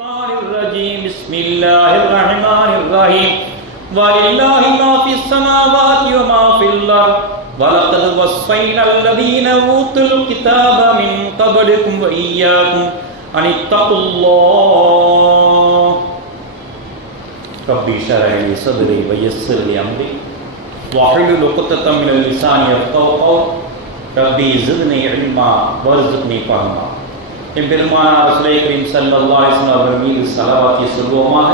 الشيطان الرجيم بسم الله الرحمن الرحيم ولله ما في السماوات وما في الأرض ولقد وصينا الذين أوتوا الكتاب من قبلكم وإياكم أن اتقوا الله ربي اشرح لي صدري ويسر لي أمري واحلل عقدة من لساني يفقهوا قولي ربي زدني علما وارزقني فهما எம்பெருமானார் ரசூலை கரீம் ஸல்லல்லாஹு அலைஹி வஸல்லம் அவர்கள் மீது ஸலவாத்தை சொல்வோமாக.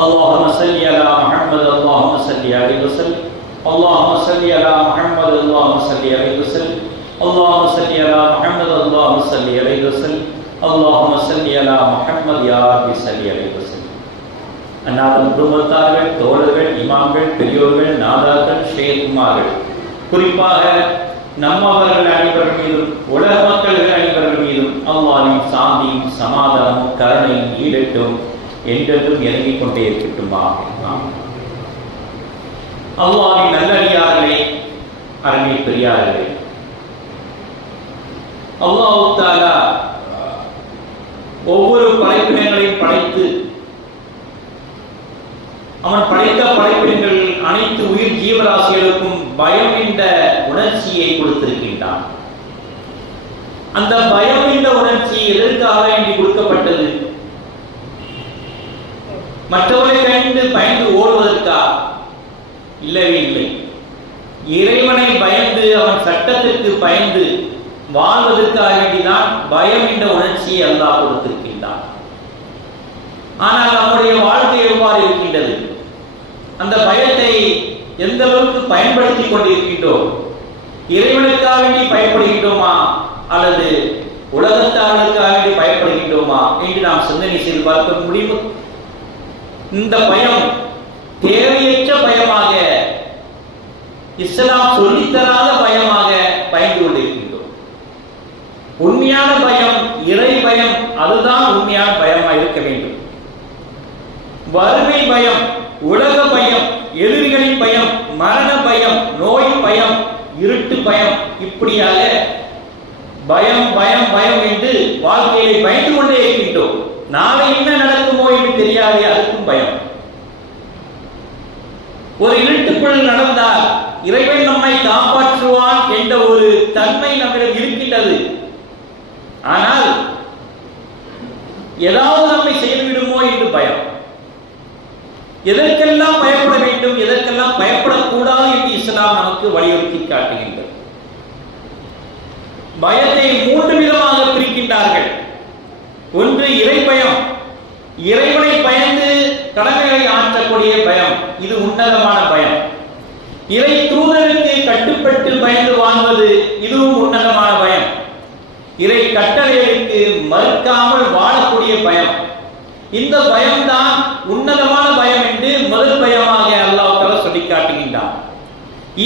அல்லாஹும்ம ஸல்லி அலா முஹம்மது அல்லாஹும்ம ஸல்லி அலைஹி வஸல்லம் அல்லாஹும்ம ஸல்லி அலா முஹம்மது அல்லாஹும்ம ஸல்லி அலைஹி வஸல்லம் அல்லாஹும்ம ஸல்லி அலா முஹம்மது அல்லாஹும்ம ஸல்லி அலைஹி வஸல்லம் அல்லாஹும்ம ஸல்லி அலா முஹம்மது யா ரப்பி ஸல்லி அலைஹி வஸல்லம். அன்னாரும் குடும்பத்தார்கள், தோழர்கள், இமாம்கள், பெரியோர்கள், நாதாக்கள், ஷேகுமார்கள், குறிப்பாக நம்மவர்கள் அனைவர்கள் மீதும் உலக மக்கள் அனைவர்கள் மீதும் அல்லாஹ்வின் சாந்தியும் சமாதானமும் கருணையும் ஈடட்டும், என்றென்றும் இறங்கிக் கொண்டே இருக்கட்டுமா. அல்லாஹ்வின் நல்லடியார்களே, அருமை பெரியார்களே, அல்லாஹ் தஆலா ஒவ்வொரு படைப்பினங்களையும் படைத்து அவன் படைத்த படைப்பினங்கள் அனைத்து உயிர் ஜீவராசிகளுக்கும் பயம் என்ற உணர்ச்சியை கொடுத்திருக்கின்றான். அந்த பயம் என்ற உணர்ச்சி எதற்காக வேண்டி கொடுக்கப்பட்டது? மற்றவர்களை கண்டு பயந்து ஓடுவதற்கா? இல்லவே இல்லை. இறைவனை பயந்து அவன் சட்டத்திற்கு பயந்து வாழ்வதற்காக வேண்டிதான் பயம் என்ற உணர்ச்சியை அல்லாஹ் கொடுத்திருக்கின்றான். ஆனால் நம்முடைய வாழ்க்கை எவ்வாறு இருக்கின்றது? அந்த பயத்தை எந்த அளவுக்கு பயன்படுத்திக் கொண்டிருக்கின்றோம்? இறைவனுக்காக வேண்டி பயப்படுகின்றோமா அல்லது உலகத்தார்களுக்காக வேண்டி பயப்படுகின்றோமா என்று நாம் சிந்தனை செய்து பார்க்க முடியும். இந்த பயம் தேவையற்ற பயமாக, இஸ்லாம் சொல்லித்தராத பயமாக பயந்து கொண்டிருக்கின்றோம். உண்மையான பயம் இறை பயம், அதுதான் உண்மையான பயமாக இருக்க வேண்டும். வறுமை பயம், உலக பயம், எதிரிகளின் பயம், மரண பயம், நோய் பயம், இருட்டு பயம், இப்படியாக பயம் பயம் பயம் என்று வாழ்க்கையை பயந்து கொண்டே இருக்கின்றோம். நாளை என்ன நடக்குமோ என்று தெரியாது, அதுக்கும் பயம். ஒரு இருட்டுக்குள் நடந்தால் இறைவன் நம்மை காப்பாற்றுவான் என்ற ஒரு தன்மை நம்மிடம் இருக்கின்றது. ஆனால் ஏதாவது நம்மை செய்துவிடுமோ என்று பயம். எதற்கெல்லாம் பயப்பட வேண்டும், எதற்கெல்லாம் பயப்படக்கூடாது என்று இஸ்லாம் நமக்கு வலியுறுத்தி காட்டுகின்றது. பயத்தை 3 விதமாக பிரிக்கின்றார்கள். ஒன்று இறை பயம், இறைவனை பயந்து கடமைகளை ஆற்றக்கூடிய பயம், இது உன்னதமான பயம். இறை தூதருக்கு கட்டுப்பட்டு பயந்து வாழ்வது, இதுவும் உன்னதமான பயம். இறை கட்டளைகளுக்கு மறுக்காமல் வாழக்கூடிய பயம், இந்த பயம்தான் உன்னதமான பயம் என்று முதல் பயமாக அல்லாஹ் தஆலா சொல்லி காட்டுகின்றான்.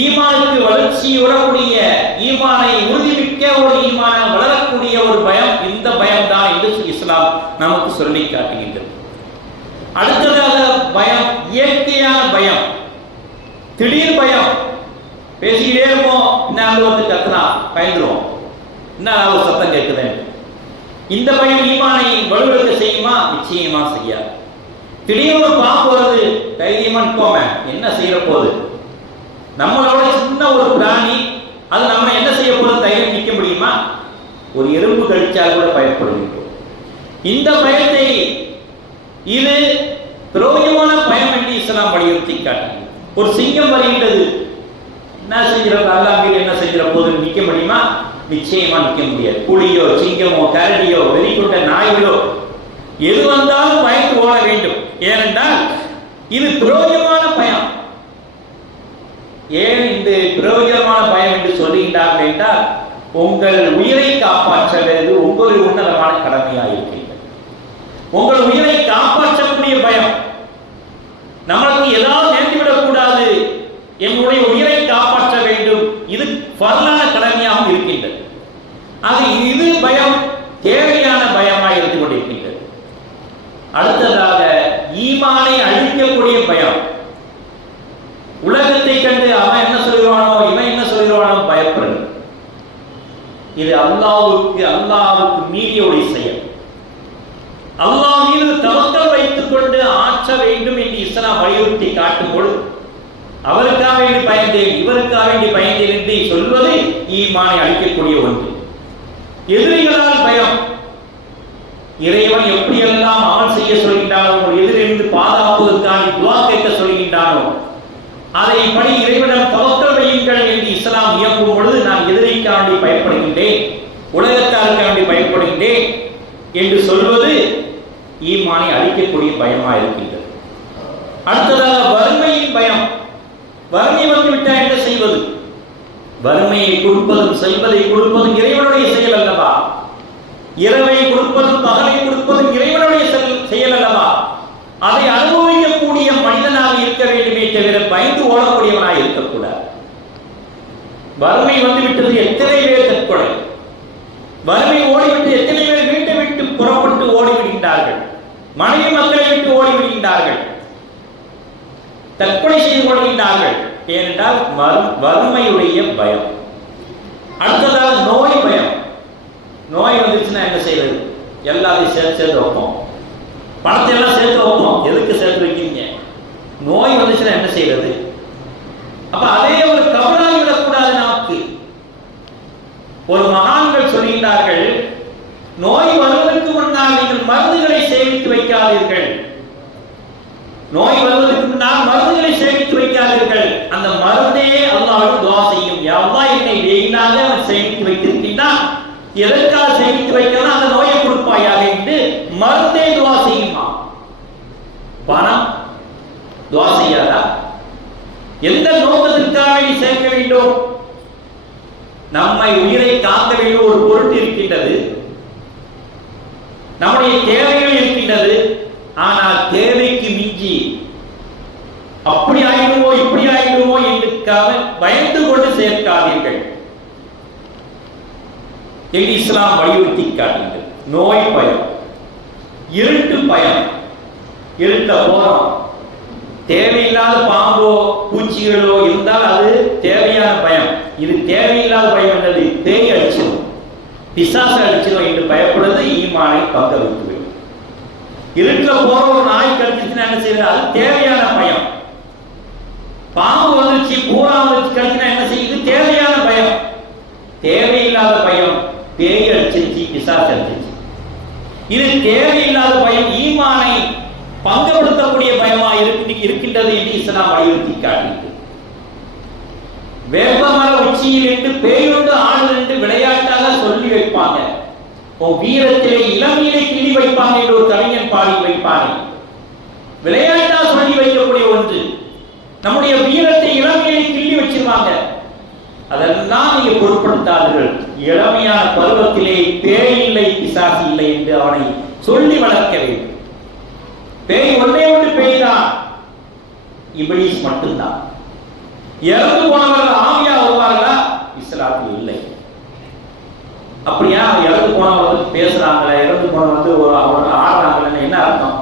ஈமானுக்கு வளர்ச்சி வரக்கூடிய, ஈமானை உறுதிமிக்க ஒரு ஈமானை வளரக்கூடிய ஒரு பயம் இந்த பயம்தான் என்று இஸ்லாம் நமக்கு சொல்லி காட்டுகின்றது. அடுத்ததாக பயம் இயற்கையான பயம், திடீர் பயம். பேசிக்கிட்டே இருப்போம், இன்னும் வந்து கத்துனா பயந்துருவோம், என்ன ஒரு சத்தம் கேட்குது. இந்த பயம் ஈமானை வலுவிழக்க செய்யுமா? நிச்சயமா செய்யாது. திடீர்னு பாப்போறது தைரியமா போமே, என்ன செய்யற போது? நம்மளோட சின்ன ஒரு பிராணி, அது நம்ம என்ன செய்ய போறது தைரியம் நிற்க முடியுமா? ஒரு எறும்பு கடிச்சா கூட பயப்படுகின்றோம். இந்த பயத்தை, இது பிரயோஜனமான பயம் என்று இஸ்லாம் வலியுறுத்தி காட்டுகிறது. ஒரு சிங்கம் வருகின்றது, என்ன செஞ்சிட அல்லாஹ் என்ன செஞ்சிட போது நிற்க முடியுமா? நிச்சயமா நிற்க முடியாது. புலியோ, சிங்கமோ, கரடியோ, வெறிக்கொண்ட நாய்களோ எது வந்தாலும் பயந்து ஓட வேண்டும். ஏனென்றால் இது பிரயோஜனமான பயம். ஏன் இந்த பிரயோஜனமான பயம் என்று சொல்லுகின்றார்கள் என்றால், உங்கள் உயிரை காப்பாற்றுவது உங்களுடைய உன்னதமான கடமையாக இருக்கின்றது. உங்கள் உயிரை காப்பாற்றக்கூடிய பயம். நம்மளுக்கு ஏதாவது நேர்ந்துவிடக் கூடாது, என்னுடைய உயிரை காப்பாற்ற வேண்டும், இது பரலான கடமையாக இருக்கின்றது. அது இது பயம் தேவையான பயமாக இருந்து கொண்டிருக்கின்றது. அடுத்ததாக ஈமானை அழிக்கக்கூடிய பயம். உலகத்தை கண்டு அவன் என்ன சொல்லுவானோ, இவன் என்ன சொல்லுவானோ பயப்படுறது. இது அல்லாஹ்வுக்கு மீறிய ஒரு செயல். அல்லாஹ் மீது என்று இஸ்லாம் வலியுறுத்தி காட்டும் பொழுது அவருக்காக வேண்டி பயந்தேன், இவருக்காக வேண்டி பயந்தேன் என்று சொல்வது ஈமானை அளிக்கக்கூடிய ஒன்று. எதிரிகளால் பயம். இறைவன் எப்படியெல்லாம் அமல் செய்ய சொல்கின்றானோ, எதிரிலிருந்து பாதுகாப்பதற்காக துஆ கேட்க சொல்கின்றானோ அதை படி இறைவனிடம் தவக்கல் வையுங்கள் என்று இஸ்லாம் இயக்கும் பொழுது நான் எதிரிக்காக வேண்டி பயப்படுகின்றேன், உலகத்தாருக்காக வேண்டி பயப்படுகின்றேன் என்று சொல்வது ஈமானை அளிக்கக்கூடிய பயமா இருக்கின்றது. அடுத்ததாக வறுமையின் பயம். வறுமை வந்துவிட்டால் என்ன செய்வது? வறுமையை கொடுப்பதும் செல்வதை கொடுப்பதும் இறைவனுடைய செயல் அல்லவா? இரவை கொடுப்பதும் பகலை கொடுப்பதும் இறைவனுடைய செயல் அல்லவா? அதை அனுபவிக்கக்கூடிய மனிதனாக இருக்க வேண்டுமே தவிர பயந்து ஓடக்கூடியவனாக இருக்கக்கூடாது. வறுமை வந்துவிட்டது, எத்தனை பேர் தற்கொலை. வறுமை ஓடிவிட்டு எத்தனை பேர் வீட்டை விட்டு புறப்பட்டு ஓடிவிடுகின்றார்கள், மனைவி மக்களை விட்டு ஓடிவிடுகின்றார்கள், தற்கொலை செய்து கொள்கின்றார்கள். ஏனென்றால் வறுமையுடைய பயம். அடுத்ததாக நோய் பயம். நோய் வந்துச்சுன்னா என்ன செய்வது? எல்லாத்தையும் சேர்த்து வைப்போம், பணத்தை எல்லாம் சேர்த்து வைப்போம். எதுக்கு சேர்த்து வைக்கிறீங்க? நோய் வந்துச்சுன்னா என்ன செய்வது? அப்ப அதே ஒரு கவலாகி விடக்கூடாது நமக்கு. ஒரு மகான்கள் சொல்கின்றார்கள், நோய் வருவதற்கு முன்னால் நீங்கள் மருந்துகளை சேமித்து வைக்காதீர்கள். நோய் வருவதற்கு முன்னால் மருந்துகளை சேமித்து வைக்காதீர்கள். அந்த மருந்தே அல்லாஹ்விடம் துஆ செய்யும். யா அல்லாஹ், என்னை வெயினாக அவன் சேமித்து வைத்திருக்கின்றான், எதற்காக சேமித்து வைக்கிறான், அந்த நோயை கொடுப்பாயாக என்று மருந்தே துஆ செய்யுமா? பணம் துஆ செய்யாதா? எந்த நோக்கத்திற்காக நீ சேர்க்க வேண்டும்? நம்மை உயிரை காக்க வேண்டும் ஒரு பொருட்டு இருக்கின்றது, நம்முடைய தேவைகள் இருக்கின்றது. ஆனால் தேவைக்கு மிஞ்சி அப்படி ஆயிடுமோ இப்படி ஆயிடுமோ என்று பயந்து கொண்டு சேர்க்காதீர்கள் என்று இஸ்லாம் வலியுறுத்தி காட்டுகிறது. நோய் பயம். இருட்டு பயம். இருட்ட போறோம், தேவையில்லாத பாம்போ பூச்சிகளோ இருந்தால் அது தேவையான பயம். இது தேவையில்லாத பயம் என்றது பேய் அடிச்சிடும், பிசாசு அடிச்சிடும் என்று பயப்படுவது ஈமானை பங்க வைத்து. இருட்டுல போற ஒரு நாய் கடிச்சுன்னா என்ன செய்யுது? அது தேவையான பயம். பாம்பு வந்துச்சு, பூரா வந்துச்சு கடிச்சுன்னா என்ன செய்யுது? தேவையான பயம். தேவையில்லாத பயம் பேய் அடிச்சிருச்சு, பிசாசு அடிச்சிருச்சு. இது தேவையில்லாத பயம், ஈமானை பங்கப்படுத்தக்கூடிய பயமா இருக்கின்றது என்று இஸ்லாம் வலியுறுத்தி காட்டுகிறது. வேப்பமர உச்சியில் என்று பேயுண்டு ஆடு என்று விளையாட்டாக சொல்லி வைப்பாங்க. வீரத்திலே இளமையிலே கிள்ளி வைப்பாங்க என்று ஒரு கவிஞன் பாடி வைப்பாரு. விளையாட்டா சொல்லி வைக்கக்கூடிய ஒன்று. நம்முடைய வீரத்தை இளமையிலே கிள்ளி வச்சிருவாங்க. அதெல்லாம் நீங்க பொருட்படுத்தாதீர்கள். இளமையான பருவத்திலே பேய் இல்லை, பிசாசு இல்லை என்று அவனை சொல்லி வளர்க்க வேண்டும். பேய் ஒன்றே ஒன்று பேய் தான், இப்லீஸ் மட்டும்தான். இறந்து போனவர்கள் ஆவியா வருவார்களா? இஸ்லாத்தில் இல்லை. அப்படியா? இறந்து போனவங்க பேசுறாங்களே, இறந்து போனவங்க ஆடுறாங்களே, என்ன அர்த்தம்?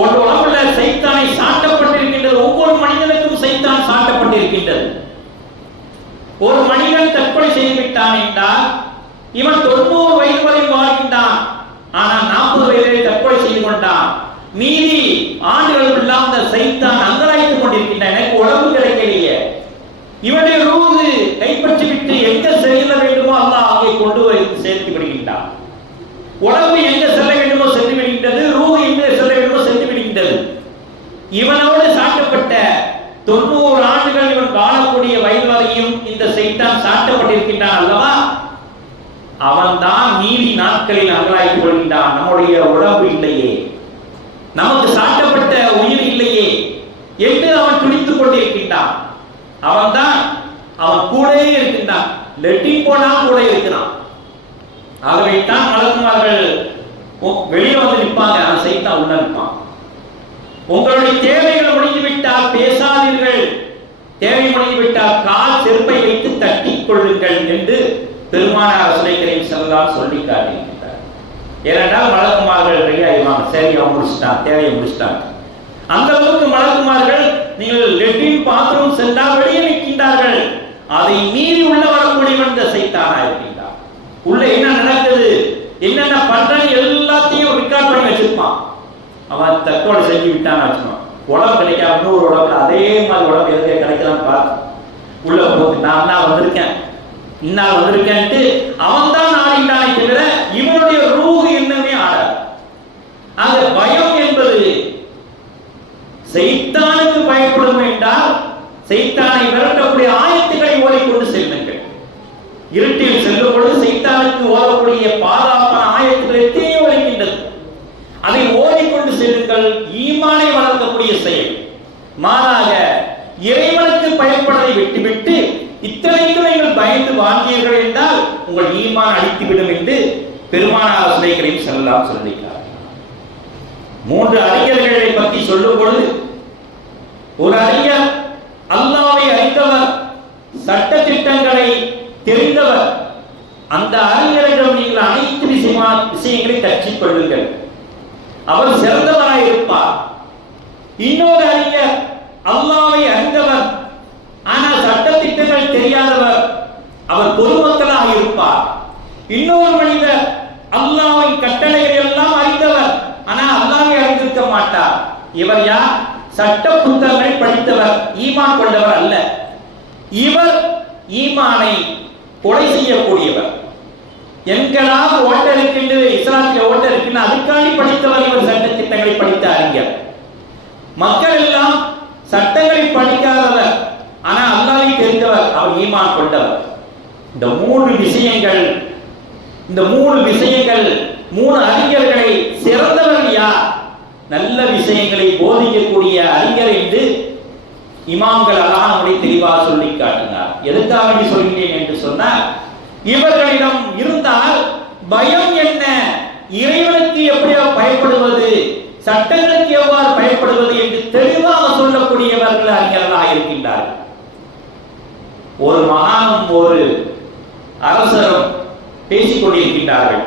ஒரு உடம்புல சைத்தானை சாட்டப்பட்டிருக்கின்றது. ஒவ்வொரு மனிதனுக்கும் சைத்தான் சாட்டப்பட்டிருக்கின்றது. ஒரு மனிதன் தற்கொலை செய்து விட்டான் என்றால் இவன் 90 வயது வரை வாழ்கின்றான். ஆனால் 40 வயதிலே தற்கொலை செய்து கொண்டான். மீதி ஆண்டுகள் எல்லாம் அந்த சைத்தான் அங்கலாய்த்துக் கொண்டிருக்கின்றான். எனக்கு உடம்பு கிடைக்கலையே, இவனுடைய ரூஹு கைப்பற்றி விட்டு எங்க செல்ல வேண்டுமோ அல்லாஹ் அங்கே கொண்டு வந்து சேர்த்து விடுகின்றான். உடம்பு எங்க செல்ல வேண்டுமோ சென்று விடுகின்றது, ரூஹு எங்க செல்ல வேண்டுமோ சென்று விடுகின்றது. இவனோடு சாட்டப்பட்ட 90 ஆண்டுகள் இவன் வாழக்கூடிய வயது வரையும் இந்த சைத்தான் சாட்டப்பட்டிருக்கின்றான் அல்லவா? அவன்தான் நீதி நாட்களில் அங்கலாய்த்துக் கொள்கின்றான். நம்முடைய உடம்பு இல்லையே, நமக்கு சாட்டப்பட்ட உயிர் இல்லையே என்று அவன் துடித்துக் கொண்டிருக்கின்றான். அவன் கூடவே இருக்கின்றான். லெட்டின் போனா கூட இருக்கிறான். ஆகவே தான் மலக்குமார்கள் வெளியே வந்து நிற்பாங்க, அவன் சைத்தான் உள்ள நிற்பான். உங்களுடைய தேவைகள் முடிந்துவிட்டால் பேசாதீர்கள், தேவை முடிந்துவிட்டால் கால் செருப்பை வைத்து தட்டிக் கொள்ளுங்கள் என்று பெருமானார் ரசூலுல்லாஹி ஸல்லல்லாஹு அலைஹி வஸல்லம் சொல்லி காட்டுகின்றார். ஏனென்றால் மலக்குமார்கள் ரெடி ஆயிடுவாங்க, சரி அவன் முடிச்சிட்டான், தேவையை முடிச்சிட்டாங்க. அந்த அளவுக்கு மலக்குமார்கள் நீங்கள் லெட்டின் பாத்ரூம் சென்றால் வெளியே நிற்கின்றார்கள். அதை மீறி உள்ள வரக்கூடியவன் இந்த சைத்தானா இருக்கின்றான். உள்ள என்ன நடக்குது, என்னென்ன பண்றாங்க எல்லாத்தையும் ரெக்கார்ட் பண்ணி வச்சிருப்பான். அவன் தற்கொலை செஞ்சு விட்டான்னு வச்சுக்கணும், உடம்பு கிடைக்காம இன்னொரு உடம்புல அதே மாதிரி உடம்பு எதுக்கே கிடைக்கலாம் பார்த்து உள்ள போகுது. நான் வந்திருக்கேன், இன்னால் வந்திருக்கேன்ட்டு அவன் தான் ஆடிட்டானே தவிர இவனுடைய ரூஹ் என்னமே ஆடாது. ஆக பயம் என்பது சைத்தானுக்கு பயப்படும் என்றால் சைத்தானை விரட்டக்கூடிய ஆயத்துக்களை ஓதிக்கொண்டு செல்லுங்கள். இருட்டில் செல்லும் பொழுது சைத்தானுக்கு ஓதக்கூடிய பாதுகாப்பான ஆயத்துக்கள் எத்தனையோ இருக்கின்றது, அதை ஓதிக்கொண்டு செல்லுங்கள். ஈமானை வளர்க்கக்கூடிய செயல். மாறாக இறைவனுக்கு பயப்படுவதை விட்டுவிட்டு இத்தனைக்கும் நீங்கள் பயந்து வாழ்ந்தீர்கள் என்றால் உங்கள் ஈமான் அழித்துவிடும் என்று பெருமானார் ஸல்லல்லாஹு சொல்லியிருக்கிறார். 3 அறிஞர்களை பற்றி சொல்லும் பொழுது ஒரு அறிஞர் அல்லாஹ்வை அறிந்தவர், சட்ட திட்டங்களை தெரிந்தவர். அந்த அறிஞரிடம் நீங்கள் அனைத்து விஷயங்களை கற்றுக் கொள்ளுங்கள், அவர் சிறந்தவராய் இருப்பார். இன்னொரு அறிஞர் அல்லாஹ்வை அறிந்தவர், ஆனால் சட்ட திட்டங்கள் தெரியாதவர், அவர் பொதுமக்களாக இருப்பார். இன்னொரு மனிதர் அல்லாஹ்வின் கட்டளைகளை எல்லாம் அறிந்தவர், ஆனால் அல்லாஹ்வை அறிந்திருக்க மாட்டார். இவர் யார்? சட்ட புத்தகங்களை படித்தவர், ஈமான் கொண்டவர் அல்ல. இவர் ஈமானை கொலை செய்யக்கூடியவர். எங்களால் ஓட்ட இருக்கின்றது, இஸ்லாமிய ஓட்ட இருக்கின்றது, அதுக்காண்டி படித்தவர் இவர். சட்ட திட்டங்களை படித்த அறிஞர். மக்கள் எல்லாம் சட்டங்களை படிக்காதவர், ஆனா அல்லாஹ்வை தெரிந்தவர், அவர் ஈமான் கொண்டவர். இந்த 3 விஷயங்கள், இந்த 3 விஷயங்கள், 3 அறிஞர்களை சிறந்தவர் யார்? நல்ல விஷயங்களை போதிக்கக்கூடிய அறிஞர் என்று இமாம்கள் அல்லாஹ்வை தெளிவாக சொல்லி காட்டினார். எதுக்காக சொல்கிறேன் என்று சொன்னால், இவர்களிடம் இருந்தால் பயம் என்ன, இறைவனுக்கு எப்படி பயப்படுவது, சட்டங்களுக்கு எவ்வாறு பயப்படுவது என்று தெளிவாக சொல்லக்கூடியவர்கள் அறிஞர்களாக இருக்கின்றார்கள். ஒரு மகானும் ஒரு அரசரும் பேசிக் கொண்டிருக்கின்றார்கள்,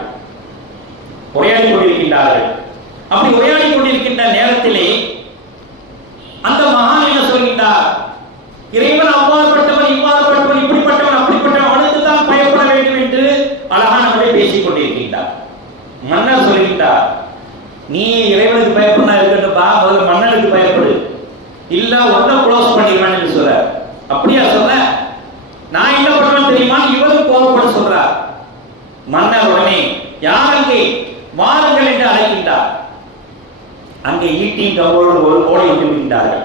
உரையாடி கொண்டிருக்கின்றார்கள். அப்படி உரையாடி கொண்டிருக்கின்ற நேரத்திலே அந்த மகான் என்ன சொல்கின்றார்? இறைவன் அவ்வாறுபட்டவன், இவ்வாறுபட்டவன், இப்படிப்பட்டவன், அப்படிப்பட்டவன், அவனுக்கு தான் பயப்பட வேண்டும் என்று அழகானவரை பேசிக் கொண்டிருக்கின்றார். மன்னர் சொல்கின்றார், நீ இறைவனுக்கு பயப்படா இருக்கட்டும்பா, முதல்ல மன்னனுக்கு பயப்படு, இல்ல ஒன்ன க்ளோஸ் பண்ணிடுவான் என்று சொல்ற. அப்படியா சொல்ல? நான் என்ன பண்ணுவேன் தெரியுமா? இவரும் கோபப்பட சொல்றார். மன்னர் உடனே யார் அங்கே வாருங்கள் என்று அழைக்கின்றார். அங்கே ஈட்டின் கவரோடு ஓடி விடுகின்றார்கள்.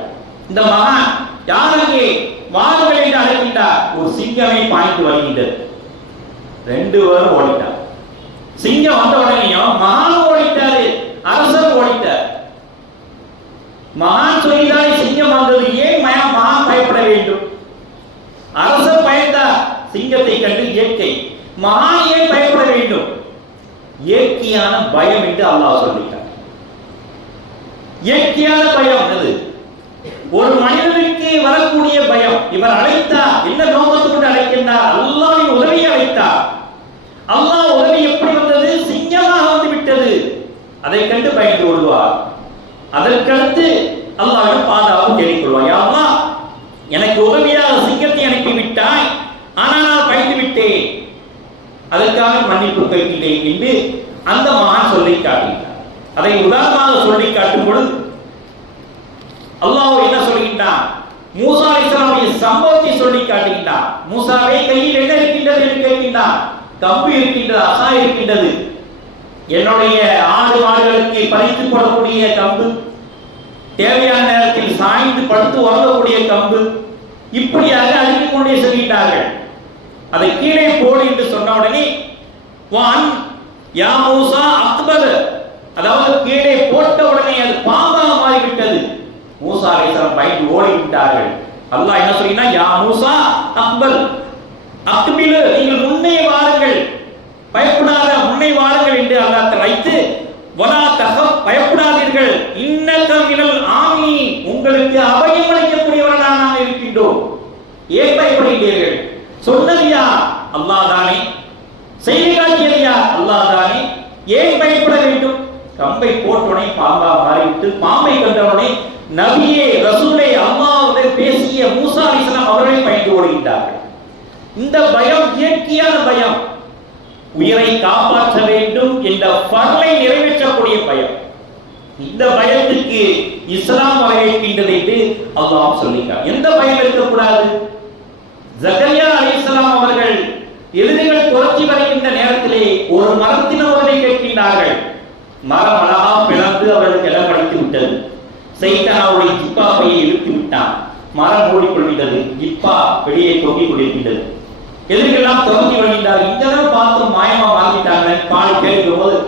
இந்த மகான் யார் அங்கே வாருங்கள் என்று அழைக்கின்றார். ஒரு சிங்கமே பாய்ந்து வருகின்றது. 2 பேரும் ஓடிட்டார். சிங்கம் வந்த உடனேயும் மகான் ஓடிட்டாரு, அரசர் ஓடிட்டார். மகான் சொல்லிதானே சிங்கம் வந்தது, ஏன் மகான் பயப்பட வேண்டும்? அரசர் பயந்தார் சிங்கத்தை கண்டு. இயற்கை. மகான் ஏன் பயப்பட வேண்டும்? இயற்கையான பயம் என்று அல்லாஹ் சொல்லிட்டார். இயற்கையான பயம் அது ஒரு மனிதனுக்கு வரக்கூடிய பயம். இவர் அழைத்தார், என்ன நோக்கத்துக்கு அழைக்கின்றார்? அல்லாஹ்வின் உதவியை அழைத்தார். அல்லாஹ் உதவி எப்படி வந்தது? சிங்கமாக வந்து விட்டது. அதை கண்டு பயந்து கொள்வார். அதற்கடுத்து அல்லாஹ்விடம் பாதுகாப்பு தேடிக்கொள்வார். யா அல்லாஹ், எனக்கு உதவியாக சிங்கத்தை அனுப்பி விட்டாய், ஆனால் நான் பயந்து விட்டேன், அதற்காக மன்னிப்பு கேட்கிறேன் என்று அந்த மகான் சொல்லி காட்டினார். அதை உதாரணமாக சொல்லி காட்டும் பொழுது அல்லாஹ் என்ன சொல்கின்றான்? மூசா அலைஹிஸ்ஸலாமுடைய சம்பவத்தை சொல்லி காட்டுகின்றான். மூசாவே, கையில் என்ன இருக்கின்றது என்று கேட்கின்றான். கம்பு இருக்கின்றது, அசா இருக்கின்றது, என்னுடைய ஆடு மாடுகளுக்கு பறித்து போடக்கூடிய கம்பு, தேவையான நேரத்தில் சாய்ந்து படுத்து உறங்கக்கூடிய கம்பு, இப்படியாக அடுக்கிக் கொண்டே செல்கின்றார்கள். அதை கீழே போடு என்று சொன்ன உடனே வான் யா மூசா அக்பர், அதாவது கீழே போட்ட உடனே அது பாம்பாக மாறிவிட்டது. மூசா அலைஹிஸ்ஸலாம் பயந்து ஓடிவிட்டார்கள். அல்லாஹ் என்ன சொல்கிறான்? யா மூசா அக்பர் அக்பில், நீங்கள் முன்னே வாருங்கள், பயப்படாத முன்னே வாருங்கள் என்று அல்லாஹ் அழைத்து, வலா தகப், பயப்படாதீர்கள், இன்னக மினல் ஆமீன், உங்களுக்கு அபயம் அளிக்கக்கூடியவர்களாக நாம் இருக்கின்றோம். ஏன் பயப்படுகிறீர்கள்? சொன்னது யார்? அல்லாஹ் தானே. செய்தி காட்டியது யார்? அல்லாஹ் தானே. ஏன் பயப்பட வேண்டும்? கம்பை போட்டோனே பாம்பா மாறிவிட்டு, பாம்பை கண்டவுடனே நபியே ரசூலே அல்லாஹ்வுடன் பேசிய மூசா அலைஹிஸ்ஸலாம் அவர்களே பயந்து ஓடுகின்றார்கள். இந்த பயம் இயற்கையான பயம், உயிரை காப்பாற்ற வேண்டும் என்ற ஃபர்லை நிறைவேற்றக்கூடிய பயம். இந்த பயத்துக்கு இஸ்லாம் வரவேற்கின்றது என்று அல்லாஹ் சொல்லிட்டார். எந்த பயம் இருக்கக்கூடாது? ஜக்கரியா அலைஹிஸ்ஸலாம் அவர்கள் எதிரிகள் துரத்தி வருகின்ற நேரத்திலே ஒரு மரத்தினரை கேட்கின்றார்கள். மரம் அழகா பிளந்து அவர்களுக்கு இடம் அடித்து விட்டது. சைத்தான் அவருடைய ஜிப்பாவையை இழுத்து விட்டான். மரம் மூடிக்கொள்கின்றது. ஜிப்பா வெளியே தொங்கிக் கொண்டிருக்கின்றது. எதிரிகள்லாம் துரத்தி வருகின்றார். இதெல்லாம் பார்த்து மாயமா வாங்கிட்டாங்க. பாலை கேட்கும் போது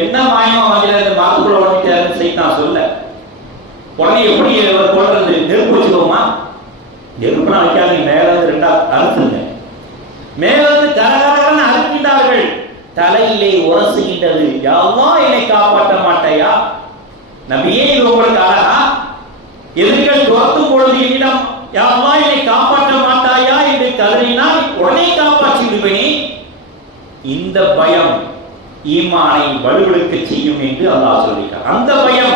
என்ன மாயமா வாங்கினார், இந்த மரத்துக்குள்ள உடனே சைத்தான் சொல்ல. உடனே எப்படி கொள்றது? நெருப்பு வச்சுக்கோமா? நெருப்புனா வைக்காதீங்க, மேல ரெண்டா அறுத்துங்க. மேலிருந்து கரகரன்னு அறுக்கின்றார்கள். தலையிலே உரசுகின்றது. யா அல்லாஹ், என்னை காப்பாற்ற மாட்டாயா? நபியே, இது உங்களுக்கு அழகா? எதிரிகள் துரத்தும் பொழுது என்னிடம் யா அல்லாஹ், என்னை காப்பாற்ற மாட்டாயா என்று கதறினால் உடனே காப்பாற்றி விடுவேனே. இந்த பயம் ஈமானை வலுவிழக்க செய்யும் என்று அல்லாஹ் சொல்கிறார். அந்த பயம்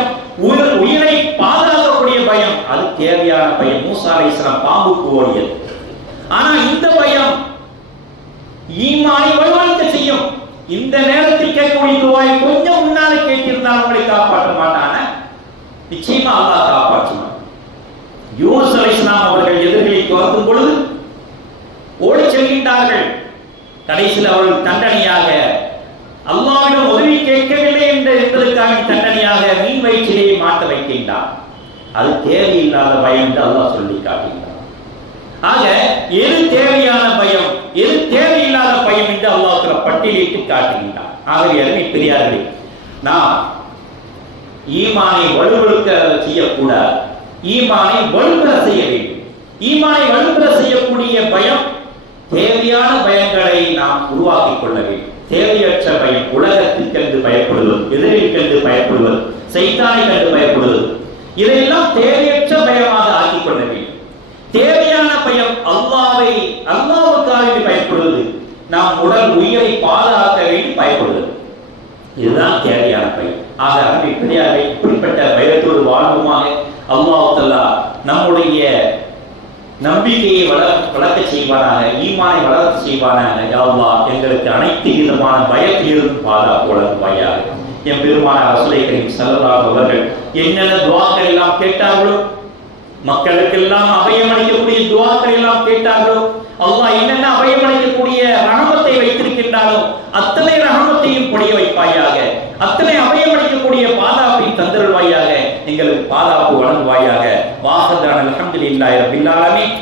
உயிரை பாதுகாக்கக்கூடிய பயம், அது தேவையான பயம். மூசா அலைஹிஸ்ஸலாம் பாம்புக்கு ஓடியது. ஆனா இந்த பயம் ஈமானை வலுவிழக்க செய்யும். இந்த நேரத்தில் கேட்கக்கூடிய துவாயை கொஞ்சம் முன்னாலே கேட்டிருந்தால் உங்களை காப்பாற்ற மாட்டான? நிச்சயமா அல்லாஹ் காப்பாற்றுவான். யூனுஸ் அலைஹிஸ்ஸலாம் அவர்கள் எதிரிகளை துரத்தும் பொழுது ஓடி செல்கின்றார்கள். கடைசியில் அவர்கள் தண்டனையாக அல்லாஹ்விடம் உதவி கேட்கவில்லை என்பதற்காக தண்டனையாக மீன் வயிற்றிலே மாட்ட வைக்கின்றார். அது தேவையில்லாத பயம் என்று அல்லாஹ் சொல்லி காட்டுகின்றார். ஆக எது தேவையான பயம், எது தேவையில்லாத பயம் என்று அல்லாஹ் பட்டியலிட்டு காட்டுகின்றார். ஆகவே அருமை பெரியார்களே, நாம் ஈமானை வலுவிழக்க செய்யக்கூடாது, ஈமானை வலுப்பெற செய்ய வேண்டும். ஈமானை வலுப்பெற செய்யக்கூடிய பயம், தேவையான பயங்களை நாம் உருவாக்கிக் கொள்ள வேண்டும். தேவையற்ற பயம், உலகத்திற்கென்று பயப்படுவது, எதிரிற்கென்று பயப்படுவது, சைத்தானை கண்டு பயப்படுவது, இதையெல்லாம் தேவையற்ற பயமாக ஆக்கிக் கொள்ள வேண்டும். தேவையான பயம் அல்லாஹ்வுக்காக பயப்படுவது, நாம் உடல் உயிரை பாதுகாக்க வேண்டி பயப்படுவது, இதுதான் தேவையான பயம். ஆக அருமை பெரியாரை, இப்படிப்பட்ட பயத்தோடு வாழ்வுமாக அல்லாஹ் தஆலா நம்முடைய நம்பிக்கையை வளர்க்க செய்வானாக, ஈமானை வளர்க்க செய்வானாக. யா அல்லாஹ், எங்களுக்கு அனைத்து விதமான பயத்திலிருந்து பாதுகாப்பு வழங்குவாயாக. என் பெருமானார் ரசூலை கரீம் ஸல்லல்லாஹு அலைஹி அவர்கள் என்னென்ன துஆக்கள் எல்லாம் கேட்டார்களோ, மக்களுக்கெல்லாம் அபயம் அளிக்கக்கூடிய துஆக்கள் எல்லாம் கேட்டார்களோ, அல்லாஹ் என்னென்ன அபயம் அளிக்கக்கூடிய ரஹமத்தை வைத்திருக்கின்றாரோ அத்தனை ரஹமத்தையும் பொழிய வைப்பாயாக. அத்தனை அபயம் அளிக்கக்கூடிய பாதுகாப்பை தந்தருள்வாயாக. எங்களுக்கு பாதுகாப்பு வழங்குவாயாக. வாஹதான அல்ஹம்துலில்லாஹி ரப்பில் ஆலமீன்.